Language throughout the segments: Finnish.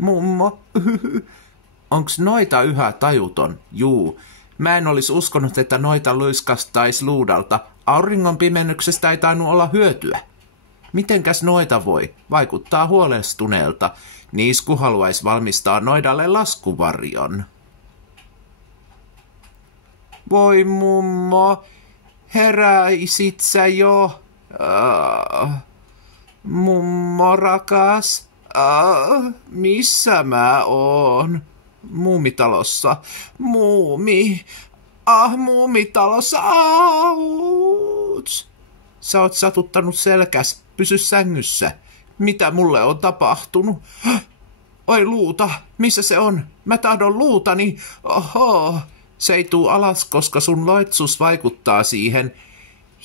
Mummo, onks noita yhä tajuton? Juu. Mä en olis uskonut, että noita luiskastais luudalta. Auringon pimennyksestä ei tainnut olla hyötyä. Mitenkäs noita voi? Vaikuttaa huolestuneelta. Niisku haluais valmistaa noidalle laskuvarjon. Voi mummo, heräisit sä jo? Mummo rakas, missä mä oon? Muumitalossa. Muumitalossa. Auts. Sä oot satuttanut selkäs. Pysy sängyssä. Mitä mulle on tapahtunut? Oi luuta, missä se on? Mä tahdon luutani. Oho. Se ei tuu alas, koska sun loitsus vaikuttaa siihen.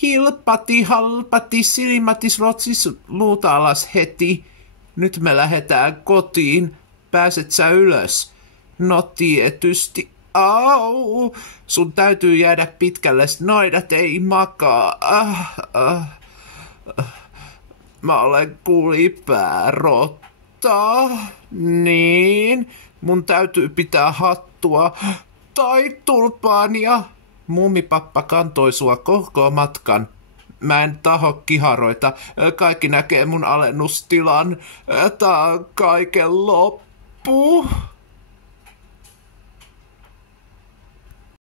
Hilpati, halpati, silmatis, rotsis, luuta alas heti. Nyt me lähetään kotiin. Pääset sä ylös? No tietysti. Au! Sun täytyy jäädä pitkälle, noidat ei makaa. Mä olen kulipäärotta. Niin, mun täytyy pitää hattua tai tulpaania. Mummipappa kantoi sua koko matkan. Mä en taho kiharoita. Kaikki näkee mun alennustilan. Tää on kaiken loppu.